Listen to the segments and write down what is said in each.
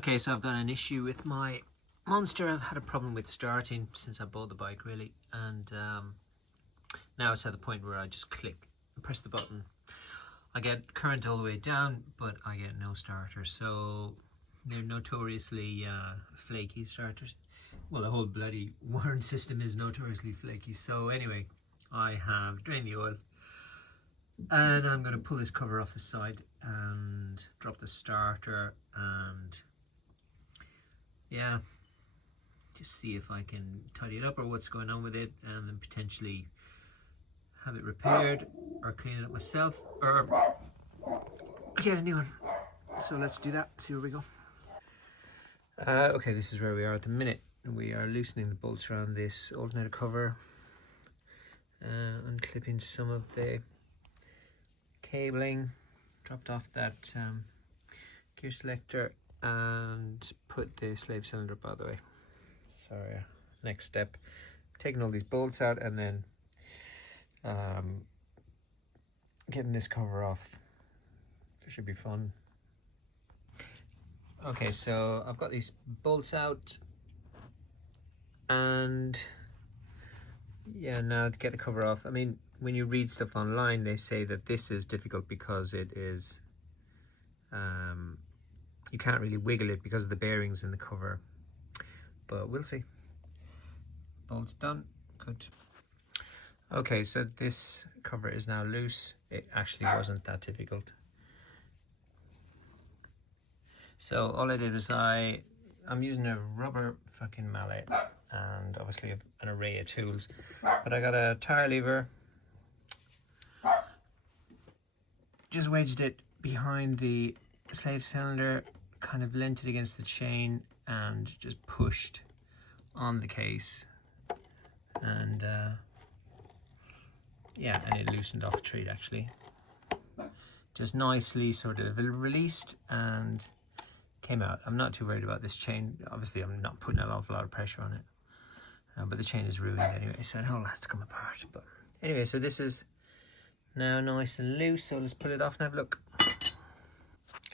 Okay, so I've got an issue with my Monster. I've had a problem with starting since I bought the bike, really, and now it's at the point where I just click and press the button. I get current all the way down, but I get no starter. So they're notoriously flaky starters. Well, the whole bloody warrant system is notoriously flaky. So anyway, I have drained the oil, and I'm going to pull this cover off the side and drop the starter, and yeah, just see if I can tidy it up or what's going on with it, and then potentially have it repaired or clean it up myself or get a new one. So let's do that, see where we go. Okay, this is where we are at the minute. We are loosening the bolts around this alternator cover, unclipping some of the cabling, dropped off that gear selector, and put the slave cylinder up out of the way. Sorry, next step, taking all these bolts out and then getting this cover off. It should be fun. Okay, so I've got these bolts out, and yeah, now to get the cover off. I mean, when you read stuff online, they say that this is difficult because it is you can't really wiggle it because of the bearings in the cover, but we'll see. Bolts done, good. Okay, so this cover is now loose. It actually wasn't that difficult. So all I did was I'm using a rubber fucking mallet and obviously an array of tools, but I got a tire lever, just wedged it behind the slave cylinder, kind of leant it against the chain and just pushed on the case, and yeah, and it loosened off the treat actually. Just nicely sort of released and came out. I'm not too worried about this chain. Obviously I'm not putting an awful lot of pressure on it, but the chain is ruined anyway, so it all has to come apart. But anyway, so this is now nice and loose, so let's pull it off and have a look.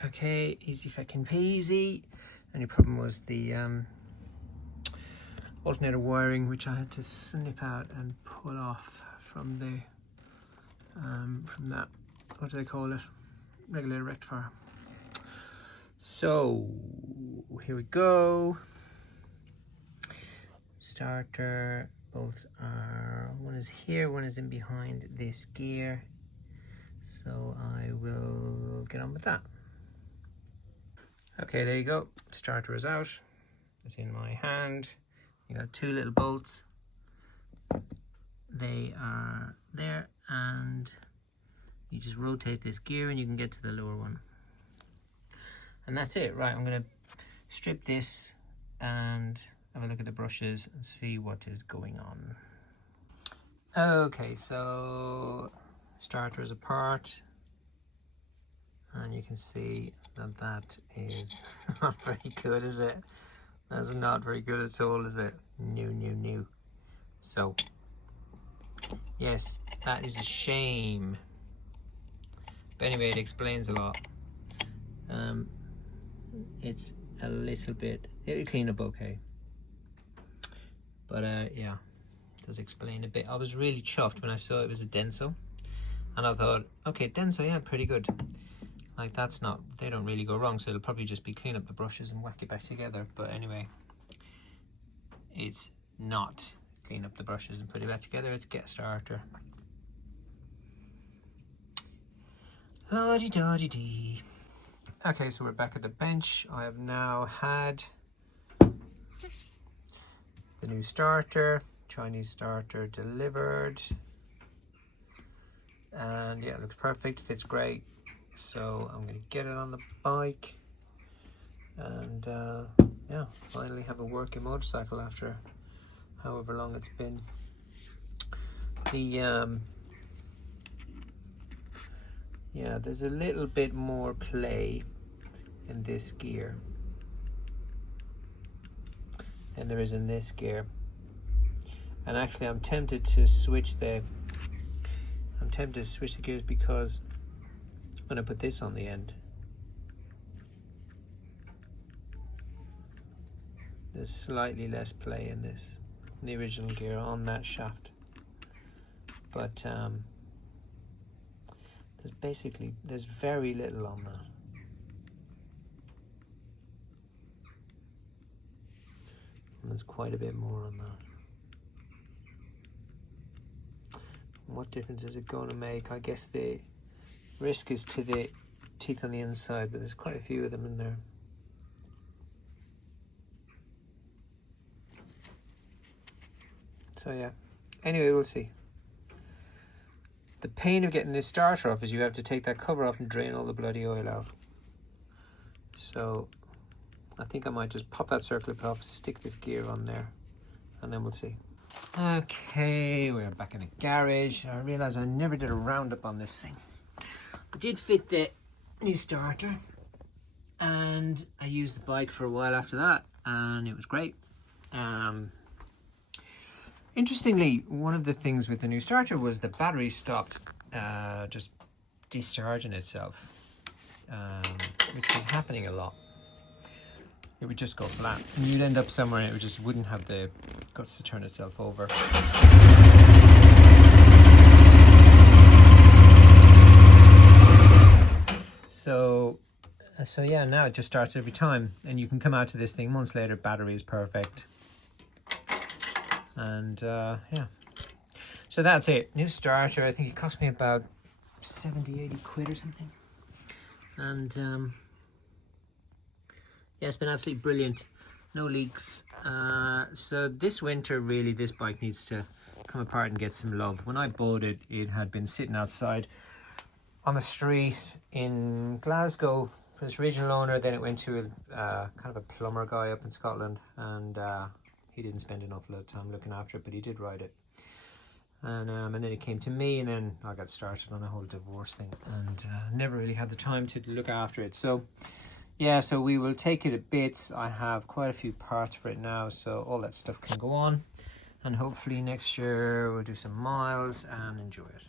Okay, easy fucking peasy. Only problem was the alternator wiring, which I had to snip out and pull off from the from that, what do they call it, regulator rectifier. So here we go. Starter bolts are, one is here, one is in behind this gear, so I will get on with that. Okay, there you go. Starter is out. It's in my hand. You got two little bolts. They are there, and you just rotate this gear and you can get to the lower one. And that's it. Right, I'm going to strip this and have a look at the brushes and see what is going on. Okay, so starter is apart, and you can see that that is not very good, is it? That's not very good at all, is it? No. So, yes, that is a shame. But anyway, it explains a lot. It's a little bit, it'll clean up okay. But yeah, it does explain a bit. I was really chuffed when I saw it was a Denso, and I thought, okay, Denso, yeah, pretty good. Like, that's not, they don't really go wrong, so it'll probably just be clean up the brushes and whack it back together. But anyway, it's not clean up the brushes and put it back together, it's get starter. La-di-da-di-dee. Okay, so we're back at the bench. I have now had the new starter, Chinese starter, delivered. And yeah, it looks perfect, fits great. So I'm going to get it on the bike and yeah, finally have a working motorcycle after however long it's been. The yeah, there's a little bit more play in this gear than there is in this gear, and actually I'm tempted to switch the gears, because when I put this on the end, there's slightly less play in this, in the original gear on that shaft. But there's very little on that. And there's quite a bit more on that. What difference is it going to make? I guess the risk is to the teeth on the inside, but there's quite a few of them in there. So yeah, anyway, we'll see. The pain of getting this starter off is you have to take that cover off and drain all the bloody oil out. So I think I might just pop that circlip off, stick this gear on there, and then we'll see. Okay, we're back in the garage. I realised I never did a roundup on this thing. I did fit the new starter, and I used the bike for a while after that, and it was great. Interestingly, one of the things with the new starter was the battery stopped just discharging itself, which was happening a lot. It would just go flat, and you'd end up somewhere and it just wouldn't have the guts to turn itself over. So yeah, now it just starts every time, and you can come out to this thing months later, battery is perfect. And yeah, so that's it. New starter. I think it cost me about 70-80 quid or something. And yeah, it's been absolutely brilliant. No leaks. So this winter, really, this bike needs to come apart and get some love. When I bought it, it had been sitting outside on the street in Glasgow for its original owner. Then it went to a kind of a plumber guy up in Scotland, and he didn't spend an awful lot of time looking after it, but he did ride it. And then it came to me, and then I got started on a whole divorce thing, and never really had the time to look after it. So yeah, so we will take it to bits. I have quite a few parts for it now, so all that stuff can go on, and hopefully next year we'll do some miles and enjoy it.